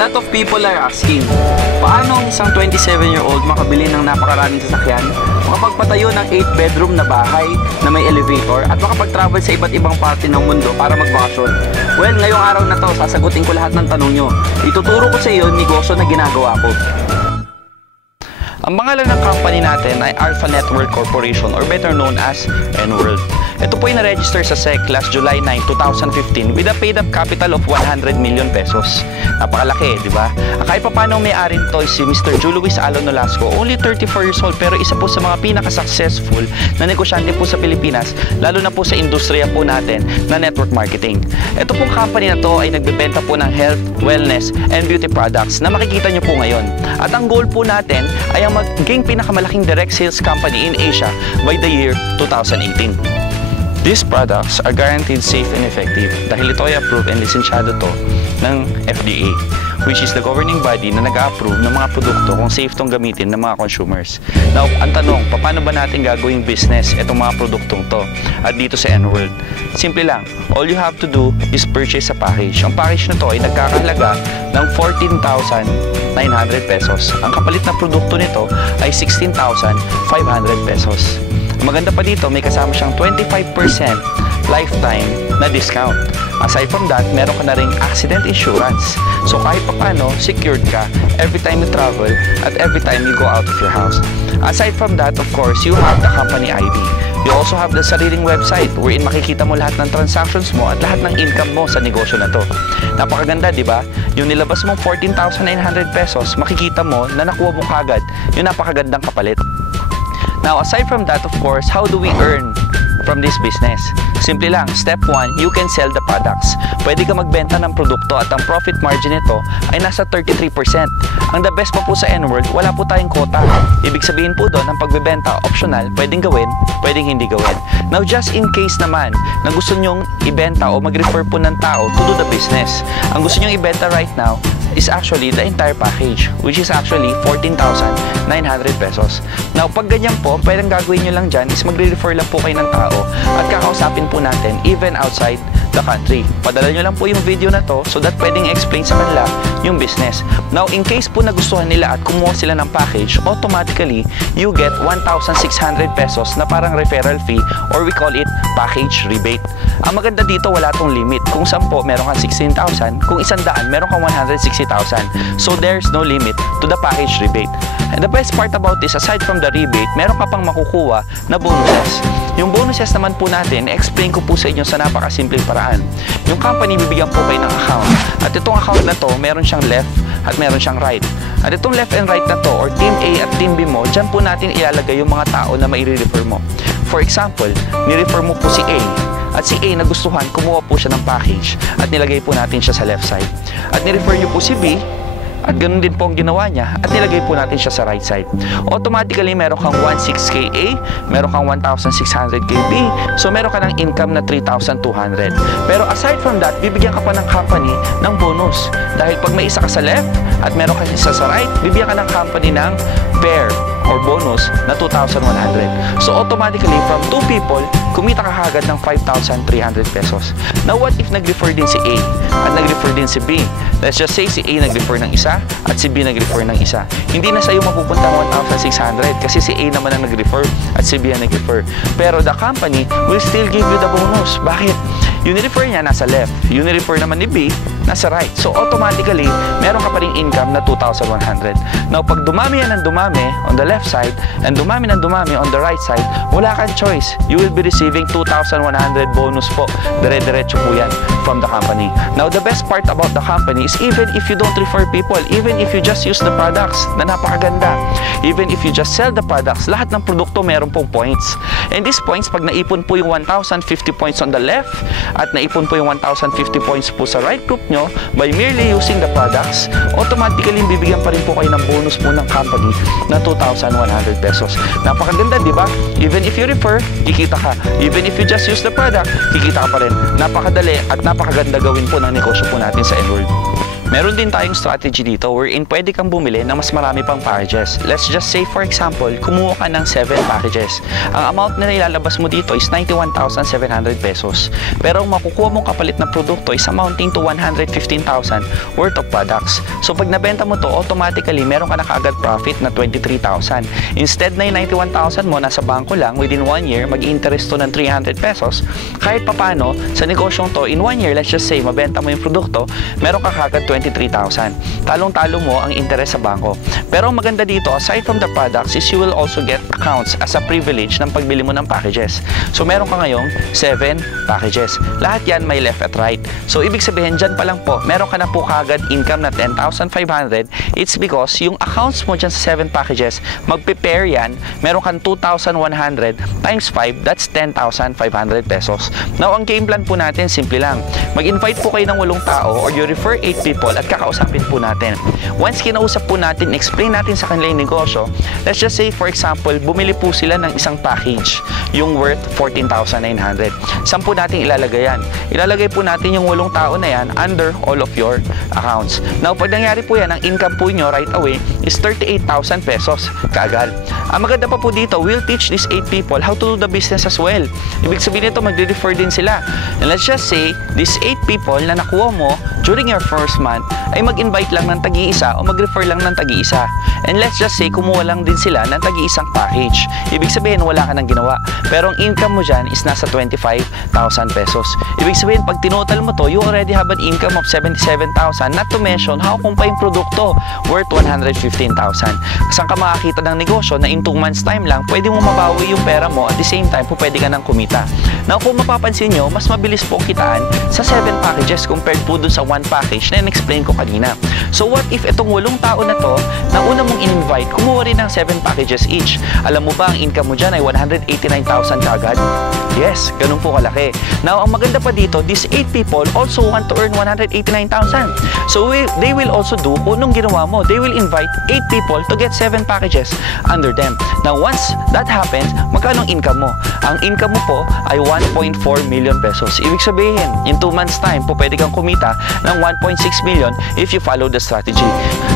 lot of people are asking, paano ang isang 27-year-old makabili ng napakaraming sasakyan, makapagpatayo ng 8-bedroom na bahay na may elevator at makapag-travel sa iba't ibang parte ng mundo para magbakasyon? Well, ngayong araw na to, sasagutin ko lahat ng tanong nyo. Ituturo ko sa iyo yung negosyo na ginagawa ko. Ang pangalan ng company natin ay Alpha Network Corporation or better known as N-World. Ito po ay na-register sa SEC last July 9, 2015 with a paid-up capital of 100 million pesos. Napakalaki, di ba? Kahit pa paano may-ari nito si Mr. Ju Luis Alon Nolasco, only 34 years old pero isa po sa mga pinaka-successful na negosyante po sa Pilipinas, lalo na po sa industriya po natin na network marketing. Ito pong company na to ay nagbebenta po ng health, wellness, and beauty products na makikita nyo po ngayon. At ang goal po natin ay ang maging pinakamalaking direct sales company in Asia by the year 2018. These products are guaranteed safe and effective dahil ito ay approved and lisensyado to ng FDA, which is the governing body na nag-approve ng mga produkto kung safe tong gamitin ng mga consumers. Now, ang tanong, paano ba natin gagawing business itong mga produktong to at dito sa N-World? Simple lang, all you have to do is purchase a package. Ang package na to ay nagkakahalaga ng 14,900 pesos. Ang kapalit na produkto nito ay 16,500 pesos. Maganda pa dito, may kasama siyang 25% lifetime na discount. Aside from that, meron ka na ring accident insurance. So kahit pa paano, secured ka every time you travel at every time you go out of your house. Aside from that, of course, you have the company ID. You also have the sariling website wherein makikita mo lahat ng transactions mo at lahat ng income mo sa negosyo na to. Napakaganda, di ba? Yung nilabas mong 14,900 pesos, makikita mo na nakuha mo kagad yung napakagandang kapalit. Now, aside from that, of course, how do we earn from this business? Simple lang, step 1, you can sell the products. Pwede ka magbenta ng produkto at ang profit margin nito ay nasa 33%. Ang the best pa po sa N-World, wala po tayong quota. Ibig sabihin po doon, ang pagbebenta, optional, pwedeng gawin, pwedeng hindi gawin. Now, just in case naman na gusto nyong ibenta o mag-refer po ng tao to do the business, ang gusto nyong ibenta right now is actually the entire package, which is actually 14,900 pesos. Now, pag ganyan po, pwedeng gagawin nyo lang dyan is magre-refer lang po kayo ng tao at kakausapin po natin even outside the country. Padala nyo lang po yung video na to so that pwedeng explain sa kanila yung business. Now, in case po nagustuhan nila at kumuha sila ng package, automatically, you get 1,600 pesos na parang referral fee or we call it package rebate. Ang maganda dito, wala tong limit. Kung 10, meron kang 16,000. Kung 100, meron kang 160,000. So, there's no limit to the package rebate. And the best part about this, aside from the rebate, meron ka pang makukuha na bonuses. Yung bonuses naman po natin, explain ko po sa inyo sa napakasimpleng paraan. Yung company, bibigyan po kayo ng account. At itong account na to, meron siyang left at meron siyang right. At itong left and right na to, or Team A at Team B mo, dyan po natin ilalagay yung mga tao na mai-refer mo. For example, ni-refer mo po si A. At si A nagustuhan, kumuha po siya ng package at nilagay po natin siya sa left side. At ni-refer niyo po si B at ganun din po ang ginawa niya at nilagay po natin siya sa right side. Automatically, meron kang 16,000 A, meron kang 1,600 B, so meron ka ng income na 3,200. Pero aside from that, bibigyan ka pa ng company ng bonus. Dahil pag may isa ka sa left at meron ka isa sa right, bibigyan ka ng company ng pair or bonus na 2,100. So automatically, from 2 people, kumita ka kagad ng 5,300 pesos. Now, what if nag-refer din si A at nag-refer din si B? Let's just say si A nag-refer ng isa at si B nag-refer ng isa. Hindi na sa'yo mapupunta ang 1,600 kasi si A naman ang nag-refer at si B ang nag-refer. Pero the company will still give you the bonus. Bakit? Yung ni-refer niya nasa left, yung ni-refer naman ni B nasa right. So automatically, meron ka pa ring income na 2,100. Now, pag dumami yan ng dumami on the left side and dumami ng dumami on the right side, wala kang choice. You will be receiving 2,100 bonus po. Dire-diretso po yan from the company. Now, the best part about the company is even if you don't refer people, even if you just use the products na napakaganda, even if you just sell the products, lahat ng produkto meron pong points. And these points, pag naipon po yung 1,050 points on the left at naipon po yung 1,050 points po sa right group nyo by merely using the products, automatically bibigyan pa rin po kayo ng bonus po ng company na 2,100 pesos. Napakaganda, di ba? Even if you refer, kikita ka. Even if you just use the product, kikita ka pa rin. Napakadali at napakaganda gawin po ng negosyo po natin sa N-World. Meron din tayong strategy dito wherein pwede kang bumili ng mas marami pang packages. Let's just say for example, kumuha ka ng 7 packages. Ang amount na ilalabas mo dito is 91,700 pesos. Pero ang makukuha mong kapalit na produkto is amounting to 115,000 worth of products. So pag nabenta mo to, automatically meron ka na kaagad profit na 23,000. Instead na yung 91,000 mo nasa bangko lang, within 1 year, mag-interest to ng 300 pesos. Kahit papano, sa negosyong to, in 1 year, let's just say, mabenta mo yung produkto, meron ka kaagad 23,000. Talong-talo mo ang interest sa bangko. Pero ang maganda dito, aside from the products, is you will also get accounts as a privilege ng pagbili mo ng packages. So meron ka ngayong 7 packages. Lahat yan may left at right. So ibig sabihin, dyan pa lang po, meron ka na po kaagad income na 10,500. It's because yung accounts mo dyan sa 7 packages, magpe-pair yan, meron kang 2,100 times 5, that's 10,500 pesos. Now, ang game plan po natin, simple lang. Mag-invite po kayo ng 8 tao or you refer 8 people at kakausapin po natin. Once kinausap po natin, explain natin sa kanila yung negosyo, let's just say, for example, bumili po sila ng isang package, yung worth 14,900. Saan po natin ilalagay yan? Ilalagay po natin yung 8 tao na yan under all of your accounts. Now, pag nangyari po yan, ang income po nyo right away is 38,000 pesos kaagad. Ang maganda pa po dito, we'll teach these 8 people how to do the business as well. Ibig sabihin nito, magre-refer din sila. And let's just say, these 8 people na nakuha mo during your first month ay mag-invite lang ng tagi-isa o mag-refer lang ng tagi-isa. And let's just say, kumuha lang din sila ng tagi-isang package. Ibig sabihin, wala ka nang ginawa. Pero ang income mo dyan is nasa 25,000 pesos. Ibig sabihin, pag tinotal mo to, you already have an income of 77,000, not to mention, how kung pa yung produkto worth 115,000. Saan ka makakita ng negosyo na in 2 months time lang, pwede mo mabawi yung pera mo at the same time, pwede ka nang kumita. Now, kung mapapansin nyo, mas mabilis po kitaan sa 7 packages compared po dun sa 1 package na in-explain ko kanina. So, what if itong 8 tao na to, na una mong in-invite, kumuha rin ng 7 packages each? Alam mo ba, ang income mo dyan ay 189,000 kagad? Yes, ganun po kalaki. Now, ang maganda pa dito, these 8 people also want to earn 189,000. So, they will also do kung anong ginawa mo. They will invite 8 people to get 7 packages under them. Now, once that happens, magkano ang income mo? Ang income mo po ay 1.4 million pesos. Ibig sabihin, in 2 months time, po pwede kang kumita ng 1.6 million if you follow the strategy.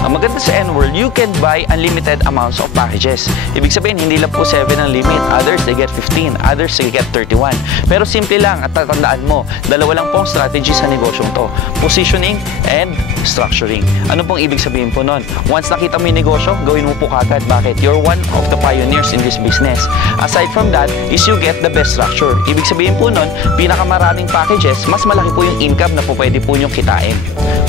Ang maganda sa N-World, you can buy unlimited amounts of packages. Ibig sabihin, hindi lang po 7 ang limit. Others, they get 15. Others, they get 31. Pero simple lang at tatandaan mo, dalawa lang pong strategy sa negosyong to. Positioning and structuring. Ano pong ibig sabihin po nun? Once nakita mo yung negosyo, gawin mo po kagad. Bakit? You're one of the pioneers in this business. Aside from that, is you get the best structure. Ibig sabihin po nun, pinakamaraming packages, mas malaki po yung income na po pwede po nyong kitain.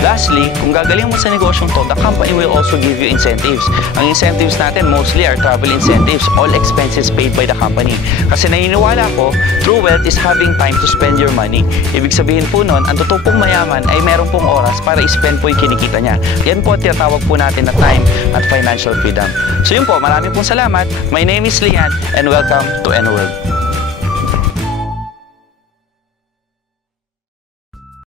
Lastly, kung gagaling mo sa negosyong to, the company will also give you incentives. Ang incentives natin mostly are travel incentives, all expenses paid by the company. Kasi naniniwala ko, true wealth is having time to spend your money. Ibig sabihin po nun, ang totoo pong mayaman ay meron pong oras para i-spend po yung kinikita niya. Yan po tinatawag po natin na time at financial freedom. So yun po, marami pong salamat. My name is Lian and welcome to N-World.